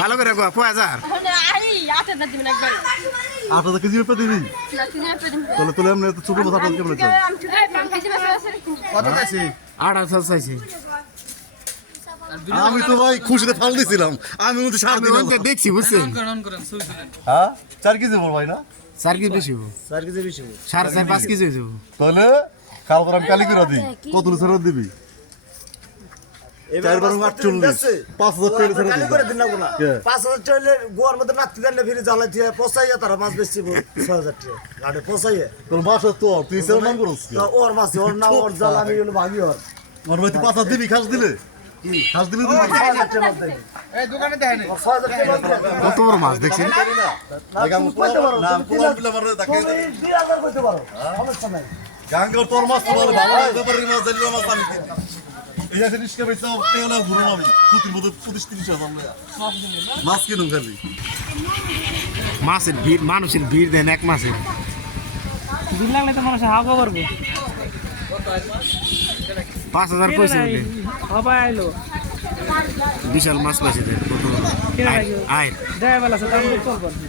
ভালো করে কো কয় হাজার আট হাজার কেজি দিবি? তাহলে তোলে ছোট কত চাইছি? আট হাজার চাইছে। আমি তো ভাই খুশিতে ফাল দিছিলাম। আমি মধ্যে সার দিলাম। দেখছি বুঝছেন? হ্যাঁ? চার কেজি বল ভাই না? চার কেজি বেশি হব। চার কেজি বেশি সাড়ে চার পাঁচ কেজি হয়ে যাব। তাহলে কাল পর আমি কালি করে দিই কত ছেড়ে দিবি? চার বারো আটচল্লিশ পাঁচ হাজার টাকা ছেড়ে করে দিন না কোনা পাঁচ হাজার টাকা গোয়ার মধ্যে নাতি দেন ফিরে জ্বালাই দিয়ে পচাইয়া তারা মাছ বেশি ছয় হাজার টাকা। গাড়ি পচাইয়ে। তোর মাস তো তুই সেরকম নাম করস তো ওর মাছ ওর না ওর আমি হলো ভাগি ওর। ভাই তুই পাঁচ হাজার দিবি খাস দিলে? খাস দিলে মাছ এই দোকানে দেখেন ছয় হাজার টাকা কত বড় মাছ দেখছেন? তুমি কইতে পারো, না তুমি বিলে মারে তাকে তুমি দুই হাজার কইতে পারো সমস্যা নাই। গাঙ্গর তোর মাছ তো ভালো ভালো ব্যাপারে মাছ জানি মাছ আমি দিই। এই আছে নিষ্কা বেচতে পেলে ঘুরো আমি কুতির মধ্যে পঁচিশ তিরিশ হাজার। মাছ কিনুম খালি মাছের ভিড় মানুষের ভিড় দেন এক মাসে। বিল লাগলে তো মানুষ হাগো করবে। পাঁচ হাজার পয়সা সবাই আইলো। বিশাল মাছ পাইছে কত? আয়, আয়। দেয় বেলা সে দাম চল করবে।